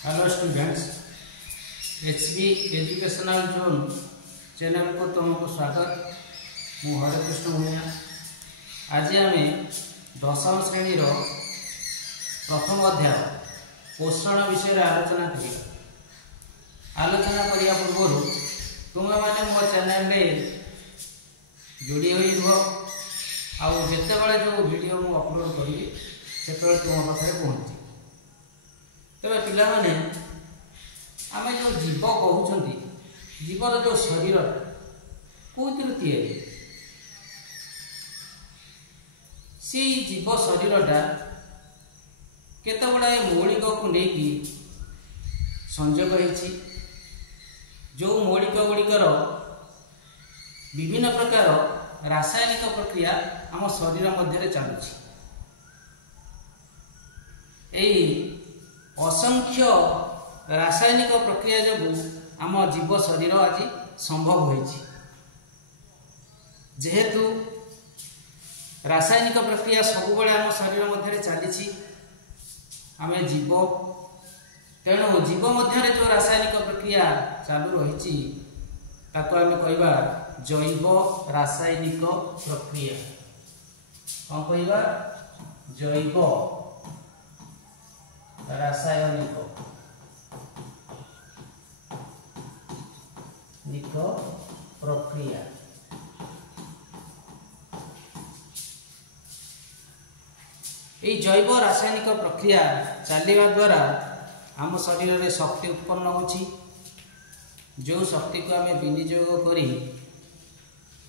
Hello students, HB educational zone channel को तुमको स्वागत। मु हरेकृष्ण भूमिया। आज आम दशम श्रेणी प्रथम अध्याय पोषण विषय आलोचना करने पूर्व तुम्हें मैंने मो चैनल में जोड़ी हुई रुह आउ जिते जो वीडियो मु अपलोड करी से तुम पाखे पहुँची। तेरे पिलाने आम जो जीव कहते जीवर जो शरीर कौन सी जीव शरीरटा केते गुड़ाए मौलिक को लेकिन संयोग होती जो मौलिक गुड़िकर विभिन्न प्रकार रासायनिक प्रक्रिया आम शरीर मध्य चलुची। असंख्य रासायनिक प्रक्रिया जो आम जीव शरीर आज संभव होइछि। जेहेतु रासायनिक प्रक्रिया सब बड़े आम शरीर मध्य चली आम जीव, तेणु जीव मध्य जो रासायनिक प्रक्रिया चालू रही ताको आम कहबा जैव रासायनिक प्रक्रिया। कौन कहबा? जैव रासायनिक प्रक्रिया। ये जैव रासायनिक प्रक्रिया चलवा द्वारा आम शरीर में शक्ति उत्पन्न होची। जो शक्ति को आम विनियोग करी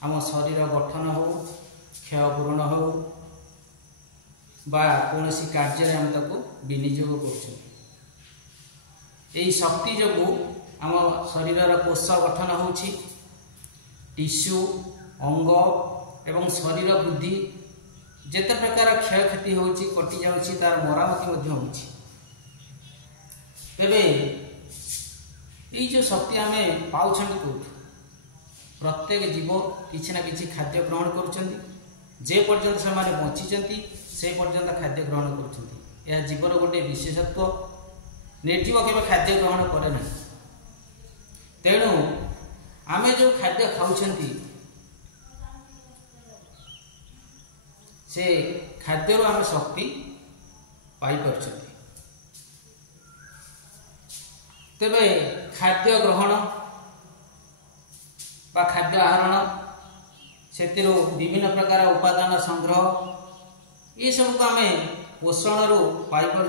आम शरीर गठन हो, क्षयपूरण हो बा कौन कार्य आम विनियोग कर शक्ति जो आम शरीर कोष गठन हो, टिश्यू अंग एवं शरीर वृद्धि जेते प्रकार क्षय क्षति हो कटि जाउछि तार मरामती हो। तेबे ये जो शक्ति आम पाँच कौट प्रत्येक जीव किसी ना किसी खाद्य ग्रहण कर पर्यंत से बंची से पर्यंत खाद्य ग्रहण कर जीवर गोटे विशेषत्व। निर्जीव केवल खाद्य ग्रहण करे ना। तेणु आम जो खाद्य खाऊँ से खाद्य आम शक्ति पाई पार। तेबे खाद्य ग्रहण बा खाद्य आहरण से विभिन्न प्रकार उपादान संग्रह ये सब को आम पोषण रू पाई पार।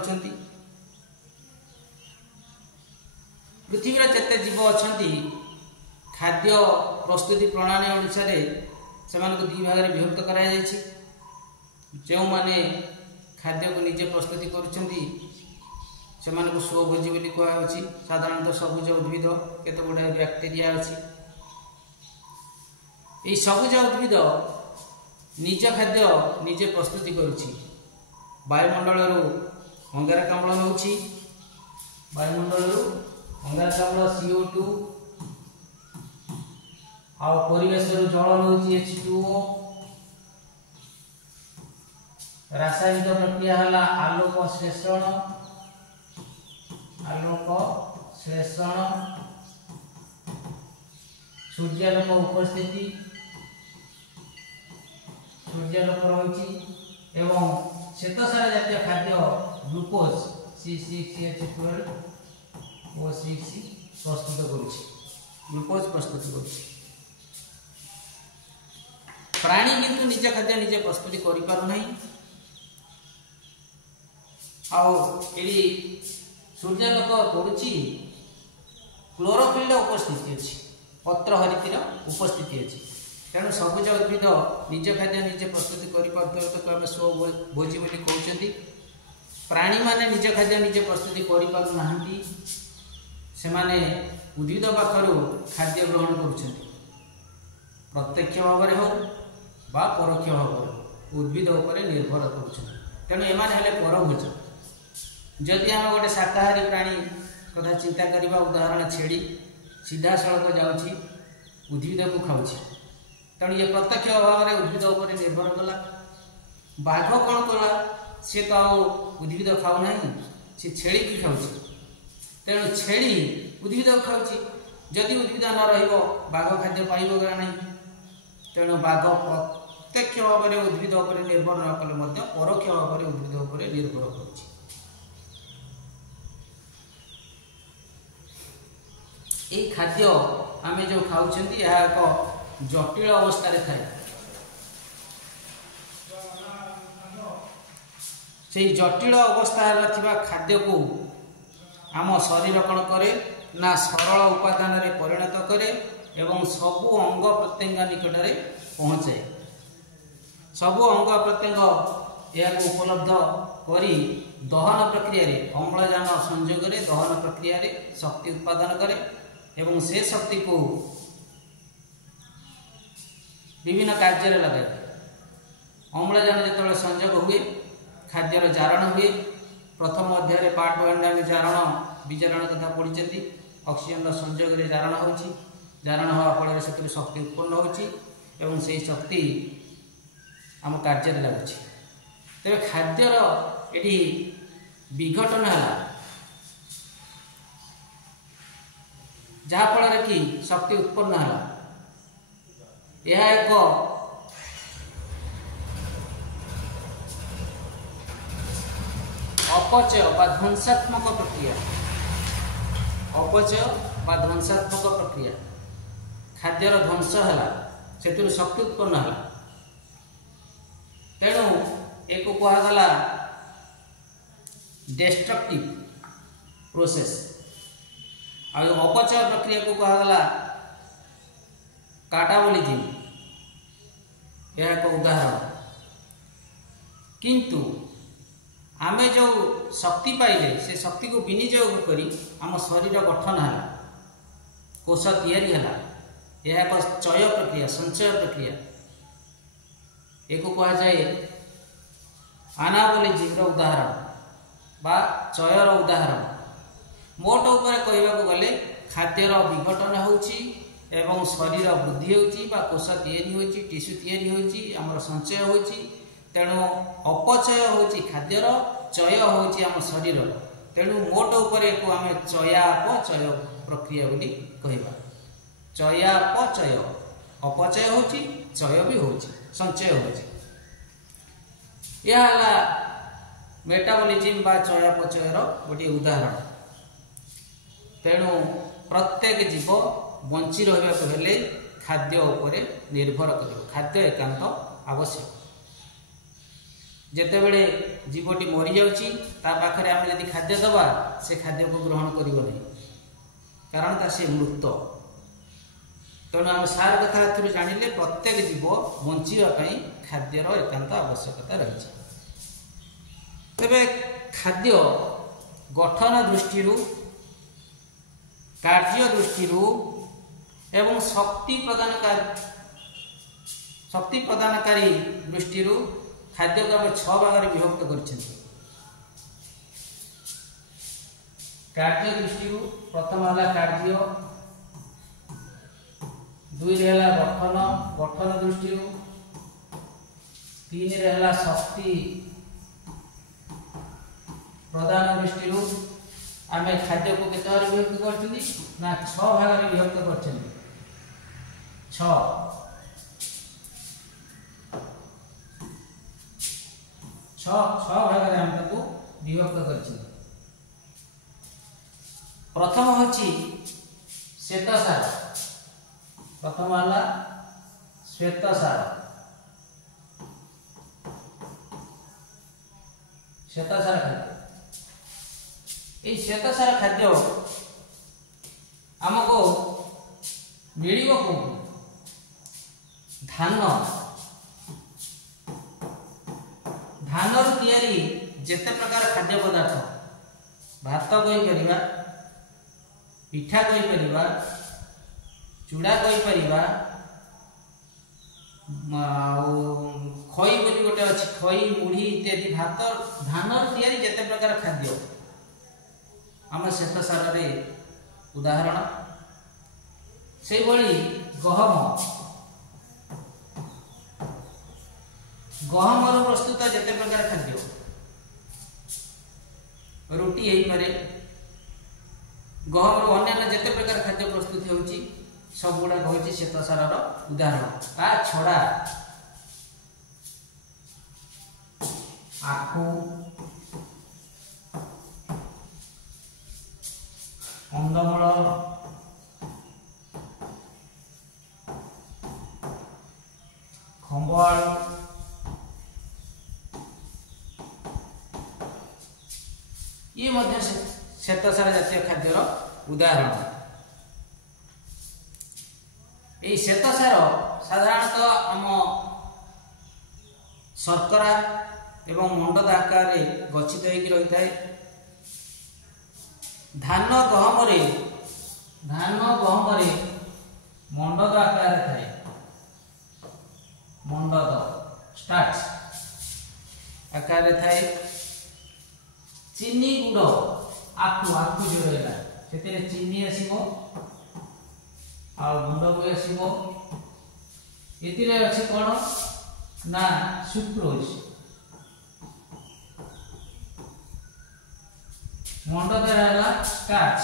पृथ्वी जिते जीव अच्छा खाद्य प्रस्तुति प्रणाली अनुसार से दुई भाग में विभक्त कर जो माने खाद्य को निजे प्रस्तुति कर स्वभोजी बोली कहुच्छी। साधारणतः सबुज उद्भिद केते गुड़ाए बैक्टेरिया अच्छी। ये सबुज उद्भिद निज खाद्य निजे प्रस्तुति करुच्ची। वायुमंडल अंगारकाम्ल नौ, वायुमंडल अंगारकाम्ल CO2 आ परिवेश जल नौ H2O। रासायनिक प्रक्रिया है आलोक श्लेषण, सूर्यालोक उपस्थिति, सूर्यालोक रही एवं श्वेतसार जातीय खाद्य ग्लूकोज C6H12O6 प्रस्तुत ग्लूकोज प्रस्तुत कर। प्राणी किंतु निज खाद्य निजे प्रस्तुति करि पारु नहीं। आउरी सूर्यालोक पड़ुची, क्लोरोफिल उपस्थिति अच्छी, पत्र हरितिर उपस्थिति अच्छी। तेणु सबुज उद्भिद निज खाद्य निजे प्रस्तुति कर स्वभोजी बोली कहते। प्राणी माने निज खाद्य निजे प्रस्तुति कर उद्भिद पाखु खाद्य ग्रहण कर प्रत्यक्ष भाव हो बा परोक्ष भाव उद्भिद उपर निर्भर कर। तेणु एमाने परभोज। जदि आम गोटे शाकाहारी प्राणी कथा चिंता करवा, उदाहरण छेड़ी सीधा सड़क जाऊँगी उद्भिद को खाऊँ, तेणु ये प्रत्यक्ष भाव में उद्भिद उपर निर्भर कला। बाघ कौन कला? सी तो उद्भिद खाऊ ना, सी छेड़ी की खाऊ। तेणु छेली उद्भिद खाऊँच जदि उद्भिद न बाघ खाद्य पाइब ना नहीं तेणु बाघ प्रत्यक्ष भाव में उद्भिद उपर निर्भर न कले परोक्ष भाव में उद्भिद उपर निर्भर कर खाद्य आम जो खाऊँ एक जटिल अवस्था थाए से जटिल अवस्था खाद्य को आम शरीर कौन करे ना सरल उपादान रे परिणत करे एवं सबु अंग प्रत्यंग निकट में पहुँचाए सबु अंग प्रत्यंग यह उपलब्ध करी दहन प्रक्रिया रे अम्लजान संयोग रे दहन प्रक्रिया रे शक्ति उत्पादन करे एवं से शक्ति को विभिन्न कार्य लगाए अम्लजान जो संयोग हुए खाद्यर जारण हुए प्रथम अध्याय पार्ट 1 जारण विजारण कथा पढ़ी ऑक्सीजन संयोग रे जारण होची जारण हवा फल से शक्ति उत्पन्न होची एवं से शक्ति आम कार्य लगुच तेरे खाद्यर ये विघटन है जहाँफल कि शक्ति उत्पन्न है यह एक अपचय बा ध्वंसात्मक प्रक्रिया अपचय बा ध्वंसात्मक प्रक्रिया खाद्यर ध्वंस है से शक्ति उत्पन्न है तेणु एक कहगला डिस्ट्रक्टिव प्रोसेस आ अपचय प्रक्रिया को कहगला काटाबोलिज्म यह एक उदाहरण किंतु आमे जो शक्ति पाइले से शक्ति को विनियोग करी आम शरीर गठन है कोष तैयारी है यह एक चय प्रक्रिया संचय प्रक्रिया एक कह जाए अनाबोलिज्म उदाहरण बा चयर उदाहरण मोट उपर कहवाक गले खाद्यर विघटन होची एवं शरीर वृद्धि होची बा कोष तैयारी होची टिश्यू तैयारी होची आमर संचय होची तेणु अपचय होची खाद्यर चय होची आम शरीर तेणु मोट उपर को आम चयापचय प्रक्रिया बोली कहवा चयापचय अपचय होची चय भी होची संचय होची यह मेटाबॉलिज्म बा चयापचयर गोटे उदाहरण तेणु प्रत्येक जीव बंची रहा हेले खाद्य उपरे निर्भर कर खाद्य एकांत आवश्यक जेतेबेले जीवटी मरी जाउची ता पाखरे आम यदि खाद्य दबा से खाद्य को ग्रहण करिबो नहीं कारण ता से मृत तेणु आम सार कथा जानिले प्रत्येक जीव बंचापी खाद्यर एकांत आवश्यकता रही तेबे खाद्य गठन दृष्टि कार्य दृष्टि एवं शक्ति प्रदानकारी दृष्टि खाद्य को आम 6 भाग में विभक्त कर कार्य दृष्टि प्रथम है कार्य दुई रे गठन गठन दृष्टि 3 रे शक्ति प्रदान दृष्टि आम खाद्य को केत भाग विभक्त कर 6 भाग में विभक्त कर 6 भाग में आम विभक्त कर प्रथम होची श्वेतसार प्रथम है श्वेतसार श्वेतसार खाद्य ये श्वेतसार खाद्य आमको मिल धान धान तैयारी जेते प्रकार खाद्य पदार्थ भात कहीपर पिठा कहीपर चूड़ा कहीपर खई बोली गोटे अच्छी खई मुढ़ी इत्यादि भात धान तैयारी जेते प्रकार खाद्य आम श्वेतसार उदाहरण से गहम गहम प्रस्तुत जेते प्रकार खाद्य रुटी हो पारे गहम अन्य जिते प्रकार खाद्य प्रस्तुत होउची सब गुड़ा होउची श्वेतसार उदाहरण। ता छड़ा आखु कंदमूल खंब आलू ये मध्य श्वेतसार जातीय खाद्यर उदाहरण। ये श्वेतसार साधारणतः आम शर्करा एवं मंडद आकार गच्छित होई रही है। धान गहम मंडद आकार थाए, मंडद स्टार्च आकार थाए। चीनी गुड़ आखु आखु जो रहा से चीनी आसो आ गुंड भी आसो। ये अच्छे कौन ना सुक्रोज, मंडद रहा स्टार्च,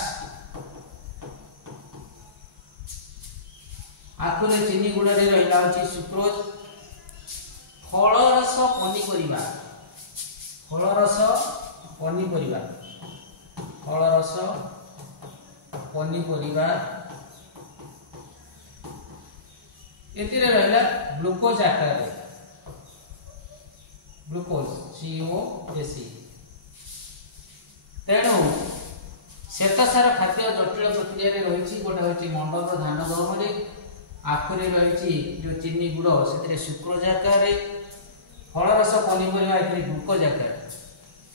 आखुरे चीनी गुड़ रहा सुक्रोज। फलरस पनीपरिया, फलरस पनीपरिया, फलरस पनीपरिया ये रहा ग्लूकोज आकार, ग्लूकोज COS। तेणु श्वेतसार खाद्य जटिल प्रक्रिया रही गोटे हूँ मंडल धान गहम, आखुरे रही जो चीनी गुड़ से सुक्रोज आकार, फलरस पनीपरिया ग्लूकोज आकार।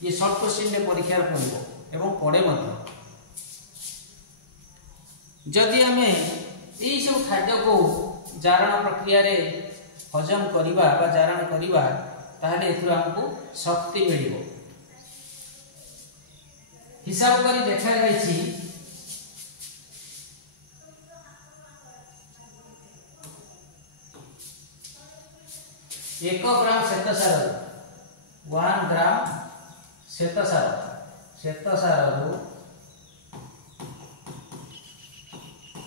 ये शॉर्ट क्वेश्चन परीक्षा पड़ो एवं पड़े जदि आम यही सब खाद्य को जारण प्रक्रिया रे हजम करिबा बा जारण करिबा ताहले एथुर हमको शक्ति मिलिबो। हिसाब करी देखा जायछि 1 ग्राम श्वेतसार 1 ग्राम श्वेतसार रु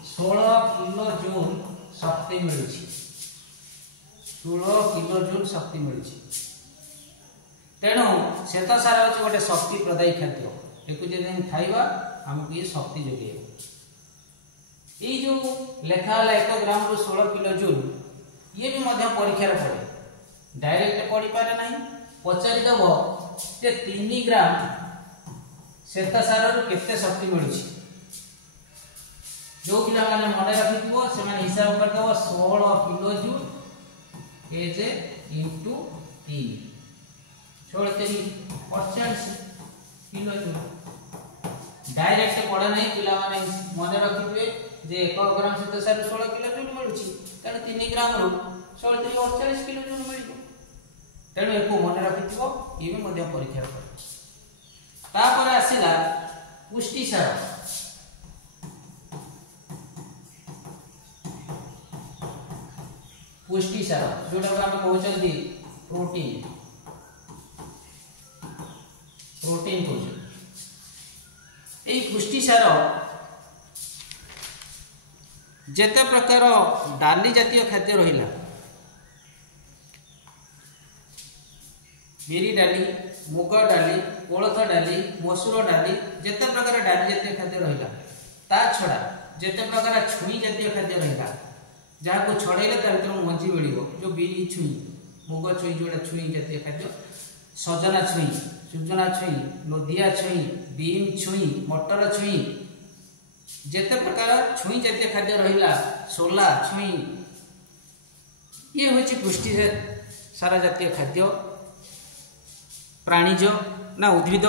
16 किलो जूल शक्ति मिलुछि, 16 किलो जूल शक्ति मिलुछि। तेणु श्वेतसार होछि गोटे शक्ति प्रदायी खाद्य, एकु जदि खाइबा हमको ये शक्ति जोगेइबो। ये जो लेखा 1 ग्राम रु 16 किलो जूल ये भी मध्य परीक्षा पड़े, डायरेक्ट पढ़ी पारे नहीं, पचारि दबो जे 3 ग्राम श्वेतसार रु केते शक्ति मिलुछि। जो पिला माने मन रखिथिबो से माने हिसाब करदबो 16 किलो जूल एज इनटू 3 16 48 किलो जूल। डायरेक्ट पढ़ा नहीं, पिला माने मन रखिथिबे जे 1 ग्राम श्वेतसार रु 16 किलो जूल मिलुछि, तेणु 3 ग्राम रु 16 48 किलो जूल मिलिबो। तेणु एको मन रखिथिबो, ये भी मध्य परीक्षा कर। तापर आसिला पुष्टिसार। पुष्टिसार जोटा हम कहउछंती प्रोटीन, प्रोटीन कहउछ। एई पुष्टिसार जेते प्रकार डाली जातीय खाद्य रहिला, बिरी डाली, मुग डाली, कोलथ डाली, मसूर डाली, जेते प्रकार डाली जातीय खाद्य रहिला, ता छड़ा जेते प्रकार छुई जातीय खाद्य रहिला जहाँ को छड़ेले तार भीतर मंजी मिलिबो, जो बिरी छुई, मुग छुई जोड़ा छुई जातीय खाद्य, सजना छुई, सुजना छुई, लोदिया छुई, बीम छुई, मटर छुई, जेते प्रकार छुई जातीय खाद्य रहिला, सोला छुई, ये होची पुष्टि सारा जातीय खाद्य। प्राणीज ना उद्भिद,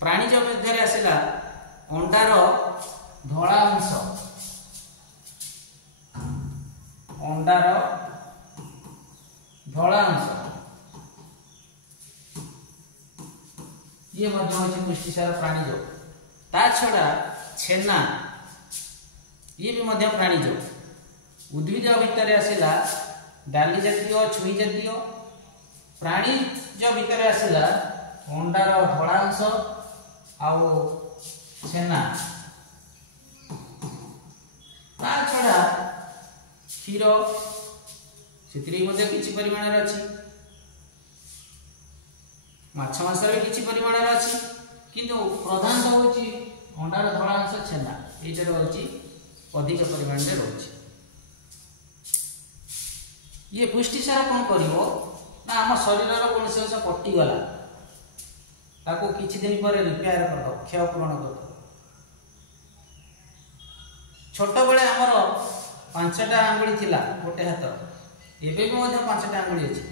प्राणीज मध्य आसिला अंडार धला अंश, अंडार धला अंश ये मध्य होची पुष्टिसार प्राणीज। ता छड़ा छेना ये भी मध्य प्राणीज। उद्भिद भितर आसिला डाली जातीय, छुई जातीय, प्राणीज भितर आसिला अंडार धला अंश आउ छेना ता छड़ा क्षीर से किसी परिमाण अच्छी माछ मांस किसी परिमाण अच्छी किंतु प्रधान हूँ अंडार धड़ा अंश छेना ये रोचे अधिक परिमाण में रोचे ये पुष्टिसार कौन करिवो ना आम शरीर कौन से अंश कटिगला ताको किछि दिन पर रिपेयर कर क्षय पूरण कर छोट बेले आमर 5टा आंगुली थिला गोटे हाथ एबे भी मध्य 5टा आंगुली अछि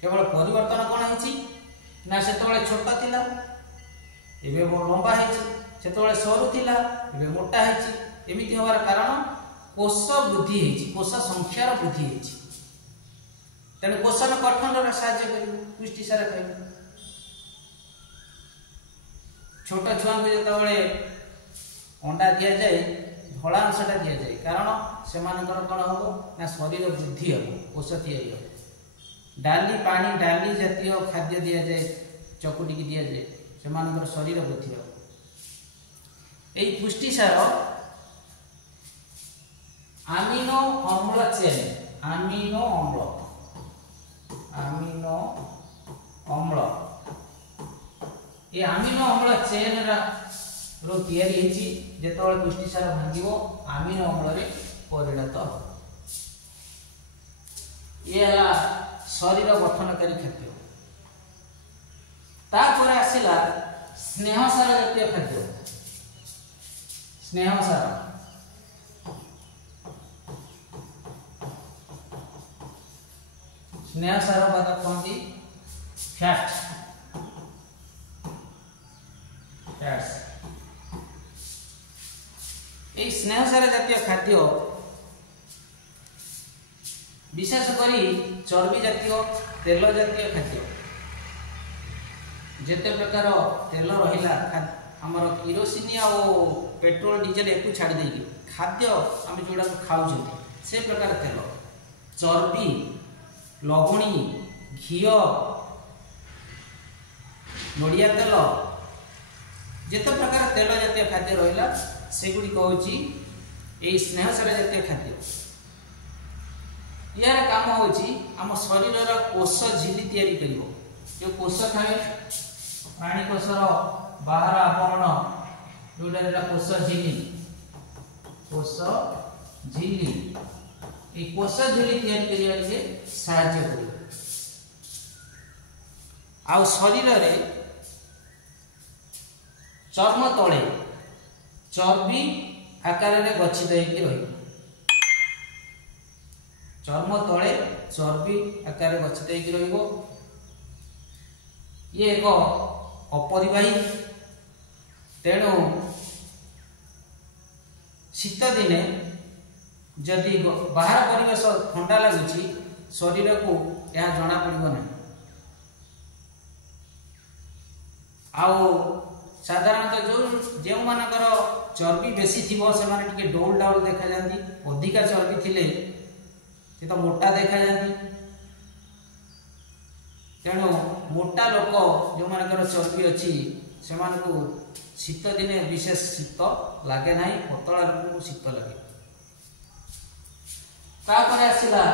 केवल परिवर्तन कौन है ना से छोट थिला एबे लंबा है से सरू थिला एबे मोटा है एमिति होबार कारण कोष वृद्धि है कोष संख्यार वृद्धि है तेणु कोषन गठन साहाय्य कर पुष्टिसार खाइबे छोट छुआ को जिते अंडा दि जाए धला अंशटा दि जाए कारण से कौन हम ना शरीर वृद्धि हम कोष या डाली पानी डाली जातीय खाद्य दि जाए चकुटी दि जाए से शरीर वृद्धि हम यही पुष्टिसार आमिनो अम्ल चेन आमिनो अम्ल ये आमिनो अम्ल चेन रो तैयारी हेची जेतोळे पुष्टिसार भांगिवो आमिनो अम्ल रे परिणत हो ये हला शरीर गठनकारी खाद्य तापर आसिला स्नेहसार जातीय खाद्य स्नेहसार बात कहती फैट्स ये स्नेहसार जातीय खाद्य विशेषकर चर्बी जातीय तेल जातीय खाद्य जेते प्रकार तेल रहिला आमर किरोसिन और पेट्रोल डीजेल एक छाड़ देगी खाद्य आम जोड़ा खाऊ से प्रकार तेल चर्बी लवणी घी नड़िया तेल जिते प्रकार तेल जातीय खाद्य रहा सेगुड़ी हूँ ये स्नेहसार जातीय खाद्य यार काम हूँ आम शरीर कोष झिली तैयारी कर जो कोष थाए प्राणी कोषर बाहर आवरण जोटा कोष झिली ये कोष झिली तैयारी करने साहाय्य कर आ शरीर रे चर्म तले चर्बी आकार में गच्छित होकर चर्म तले चर्बी आकार में गच्छित होकर ये एक अपरिबाही तेणु शीत दिने जदि बाहर परिवेश ठंडा लगुच शरीर को यह जना पड़ो ना साधारणतः जो मानकर चर्बी बेसी थी से डोल डाउल देखा जाती अधिका चर्बी थिले से तो मोटा देखा जाती तेणु मोटा लोक जो मानकर चर्बी अच्छी से शीत दिने विशेष शीत लगे ना पतला लोक को शीत लगे तापर आसिला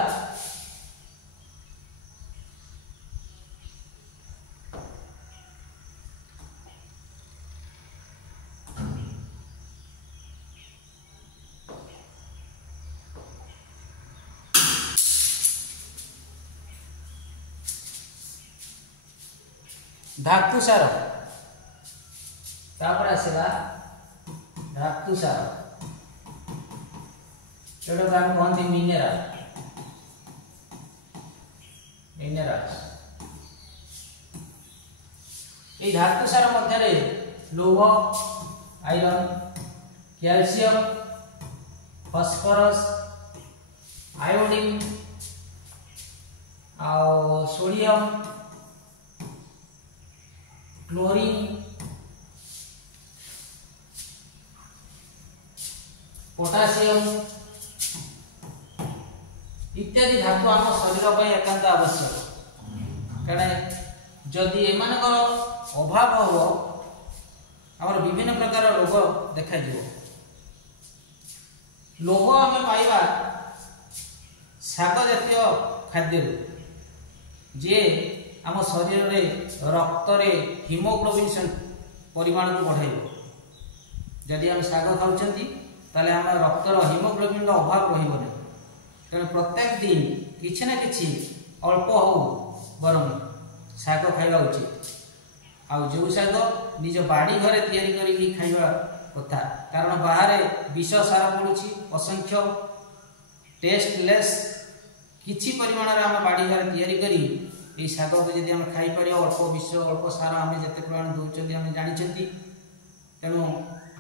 धातुसार तापर आसिला धातुसार जोटा को हम कहते मिनेराल्स ये धातुसार मध्य लौह आयरन कैल्शियम फॉस्फोरस आयोडीन आ सोडियम क्लोरीन पोटासियम इत्यादि धातु आम शरीर पर एकांत आवश्यक कारण जदि एमानकर अभाव हो आमर विभिन्न प्रकार रोग देखा लोह आम पाइबा शाग जातीय खाद्य जे आम शरीर में रक्त में हिमोग्लोबिन परिमाण को बढ़ाइब। जदि आम शाग खाऊँ ताले आम रक्तर हिमोग्लोबिन अभाव रही तेणु प्रत्येक दिन किसी ना कि अल्प हो बरम शाग खाइबा उचित। आउ जो शाग निज बाड़ी घरे तैयारी करिकी खाइबा कथा कारण बाहर विष सार पड़ुछि असंख्य टेस्टलेस किछि परिमाण रे हम बाड़ी घरे तैयारी करी ए शाग को यदि हम खाई परियो अल्प विष अल्प सार हम जते परिमाण दउचंती हम जानि छथि तेणु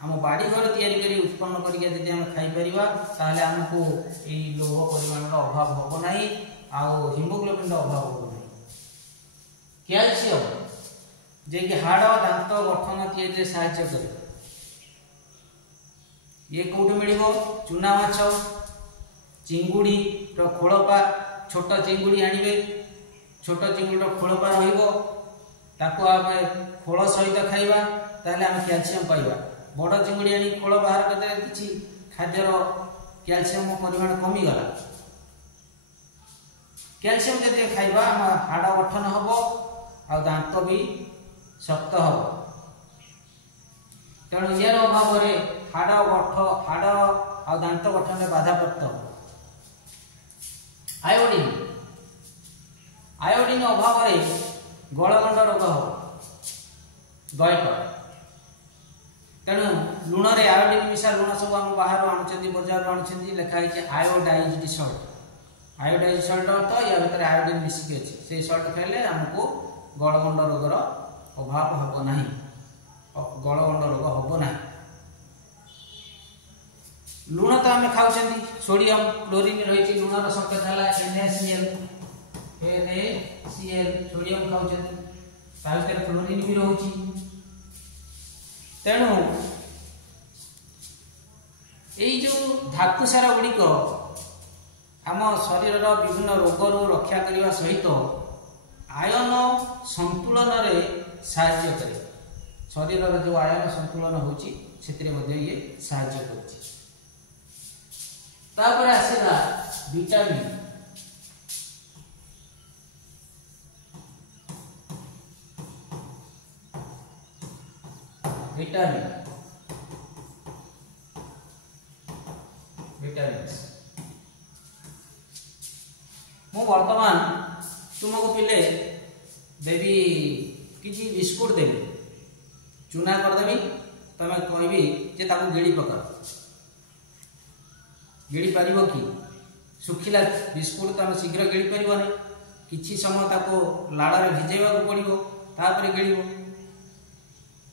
हम बाड़ी घर तैयारी करी उत्पन्न करिके यदि हम खाई परिबा ताले हमको ए लोह परिमाण रो अभाव होबो नाही आउ हिमोग्लोबिन रो अभाव होबो नाही। कैल्शियम जे कि हाड़ दांत गठन तैयारी सहायता करे ये कोठु मिलिबो चुना माछ चिंगुड़ी रो खोलपा छोट चिंगुड़ी आनिबे छोट चिंगुड़ी रो खोलपा रहिबो ताको आमे खोल सहित खाइबा ताले हम कैल्शियम पाइबा। बड़ चिंगुड़ी आनी खोल बाहर करते किछि खाद्यर कैल्शियम परिमाण कमी गला कैल्शियम जदि खाइबा हम हाड़ गठन हबो आ दांत भी शक्त हबो तेणु यार अभाव रे हाड़ आ दांत गठन में बाधा प्राप्त हो। आयोडीन आयोडीन अभाव रे गलगंड रोग हो गैट तेणु लुण रे आयोडीन मिसा लुण सब हम बाहर आणुछंती बाजार आणुछंती लेखा है आयोडाइज्ड सॉल्ट आयोडाइज्ड सॉल्ट तो या भीतर आयोडीन मिसिक अछि से सॉल्ट खाइले हमको गलगंड रोगर अभाव हबो नाही गलगंड रोग हबो नाही। लुण तो आम खाऊँ सोडियम क्लोरीन रही लुण संकेत है NaCl सोडियम खाऊँ क्लोरीन भी रोची तेणु यही जो धातु सार गुड़िक आम शरीर विभिन्न रोग रक्षा करने सहित आयन संतुलन रे साहाय्य करे शरीर जो आयन संतुलन होची ये साहाय्य करछि। तापर आसीला विटामिन विटामिन विटामिन्स मु वर्तमान तुमको पिले देवी किसी बिस्कुट देवी चुना करदेवी तमें कहबी जे ताको गिड़ी पका गिड़ी पारिबो कि सुखिला बिस्कुट तमें शीघ्र गिड़ी पारिबो किछि समय ताको लाड़ रे भिजेबा को पड़िबो तापर गिड़ीबो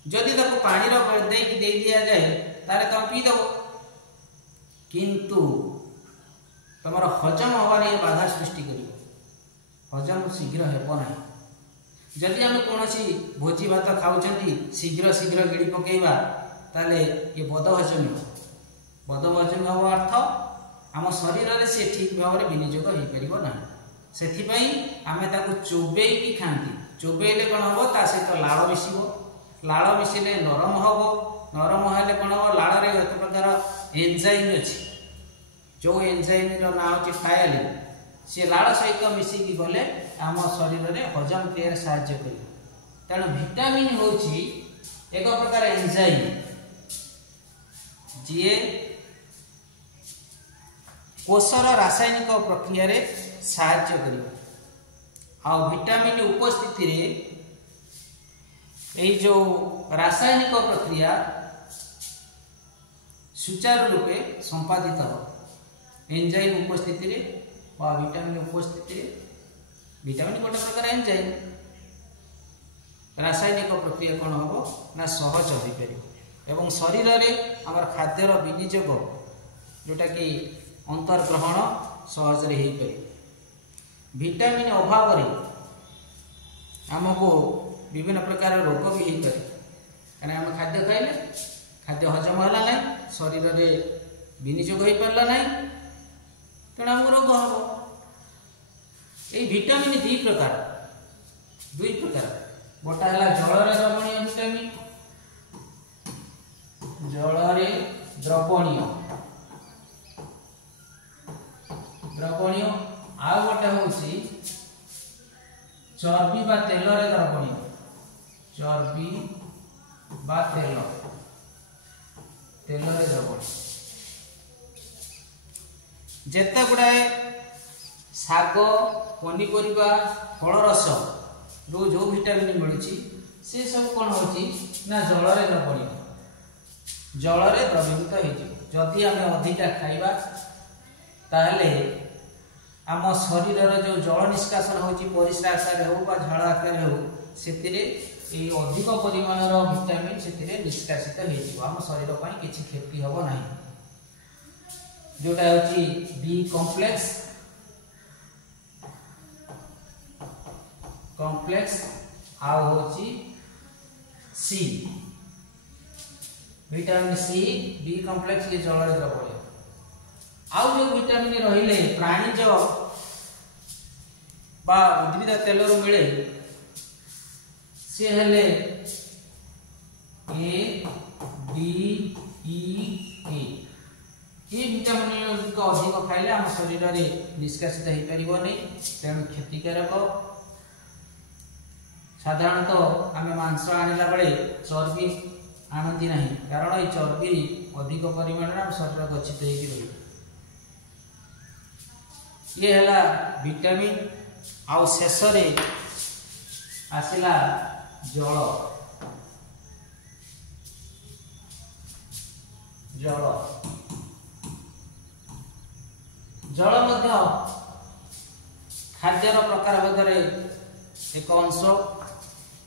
जदि ताको पानी रो दे दिया जाए तारे तम पी दबो किंतु तमर हजम होबारे बाधा सृष्टि करिवो हजम शीघ्र हेबो नाही। जदि आम कौन भोजी भात खाऊँ शीघ्र शीघ्र गिड़ी पकेबा ताले ये बदहजमी बदहजमी हम अर्थ आम शरीर में सी ठीक भाव में विनियोग हो पार ना से आम चोबेई खाती चोबेले कौन हम ता सहित लाड़ मिसिबो लाड़ मिसिले नरम हम नरम हेले कौन हम लाड़ रे एक प्रकार एंजाइम अच्छी जो एंजाइम ना हूँ फायलिन सी लाड़ सहित मिसिकी गले आम शरीर में हजम क्रिया साहाय्य कर तेणु विटामिन हूँ एक प्रकार एंजाइम जी कोषर रासायनिक प्रक्रिया रे साहाय्य कर विटामिन उपस्थिति रे यही जो रासायनिक प्रक्रिया सुचारू रूपे संपादित हो एंजाइम उपस्थिति रे विटामिन उपस्थिति रे विटामिन गोटे प्रकार एंजाइम रासायनिक प्रक्रिया कौन हम ना सहज हो पार एवं शरीर में आम खाद्यर विनियोग जोटा कि अंतर्ग्रहण सहज रे हो पार विटामिन अभाव रे आमको विभिन्न प्रकार रोग भी हो पाए कहीं आम खाद्य खाइले खाद्य हजम है ना शरीर में विनियोग हो पारा ना तेणु आमको रोग हम ये विटामिन दुई प्रकार गोटा है जल रे द्रवणीय विटामिन जलरे द्रवणीय द्रवणीय आ गोटे होची चर्बी बा तेल रे द्रवणीय चर्बी बा तेल तेल रे द्रवणीय जेते गुड़ाए शाग पनीपरिबा फल रस जो विटामिन मिलुची से सब कौन होची ना जल रे द्रवणीय जल रे द्रवीभूत हो जदि आम अधिका खाइबा ताहले आम शरीर जो जल निष्कासन होची परिस्रा आकार हो बा झळ आकार हो सेतिरे ए अधिक परिमाण रो विटामिन सेतिरे निष्कासित हो जिवो आम शरीर पई किछि क्षति होबो नाही जोटा होची बी कॉम्प्लेक्स आ होची C vitamin C B complex ये जल रे द्रवणीय आउ जो विटामिन रहिले प्राणीज बा उद्भिद तेल रो मिले से हेले ए डी ई ए ये विटामिन को अधिक खाइले हम शरीर रे निष्कासित हो परिबो नै तेणु क्षतिकारक साधारणतः आम मांस आनिला बेले चर्बी आनती नहीं कारण ये चर्बी अधिक परिमाण में शरीर गच्छित हो ये है विटामिन आउ शेष आसला जल जल जल मध्य खाद्यर प्रकार भीतर एक अंश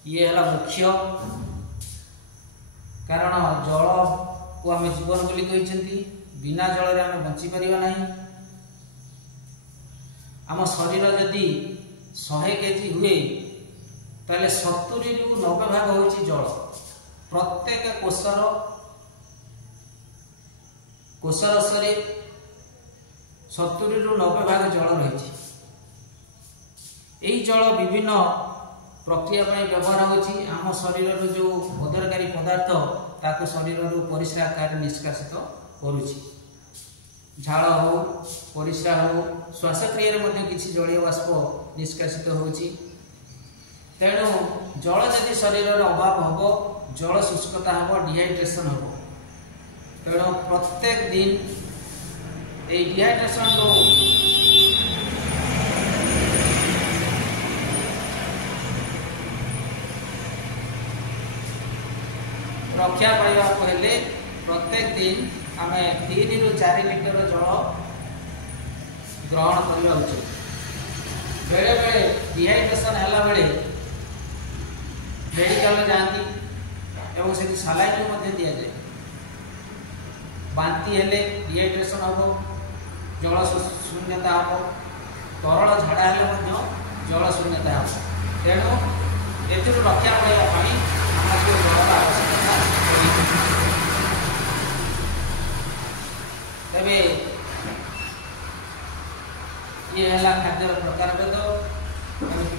ये है मुख्य कारण जल को आम जीवन बोली कहते बिना जल आम बंची पारिबा नहीं आम शरीर जदि 100 केजी हुए ताले 70 रु 90 भाग होची जल प्रत्येक कोशर शरीर 70 रु 90 भाग जल रही यही जल विभिन्न प्रक्रिया व्यवहार होची आम शरीर जो अदरकारी पदार्थ ताको शरीर परिस्रा आकार निष्कासित करुची झाड़ हो परिस्रा हो श्वासक्रिया किसी जलीय बाष्प निष्कासित होची तेणु जल जदि शरीर अभाव हम जल शुष्कता हम डिहाइड्रेशन हम तेणु प्रत्येक दिन ये डिहाइड्रेशन को रक्षा पाइबा हेले प्रत्येक दिन आम 3 रु 4 लिटर जल ग्रहण करने उचित बेले बेले डिहाइड्रेशन है बेले मेडिकल जाती एवं से सालाइन दि जाए बांती हेले डिहाइड्रेशन हम जल शून्यता हम तरल झाड़ा हेले जल शून्यता हम तेणु ए रक्षा पाइबा आमको जल आवश्यकता तेरे ये है खाद्य प्रकार भेद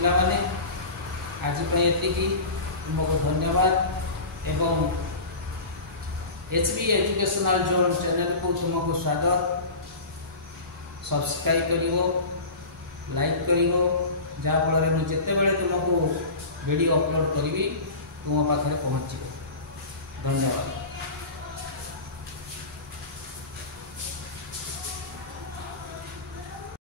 पाने आज ये तुमको धन्यवाद एवं HB एजुकेशनल जोन चैनल को तुमको स्वागत सब्सक्राइब करिवो लाइक करिवो जहाँ फल में जिते बड़े तुमको वीडियो अपलोड करी तुम पाखे पहुँच धन्यवाद।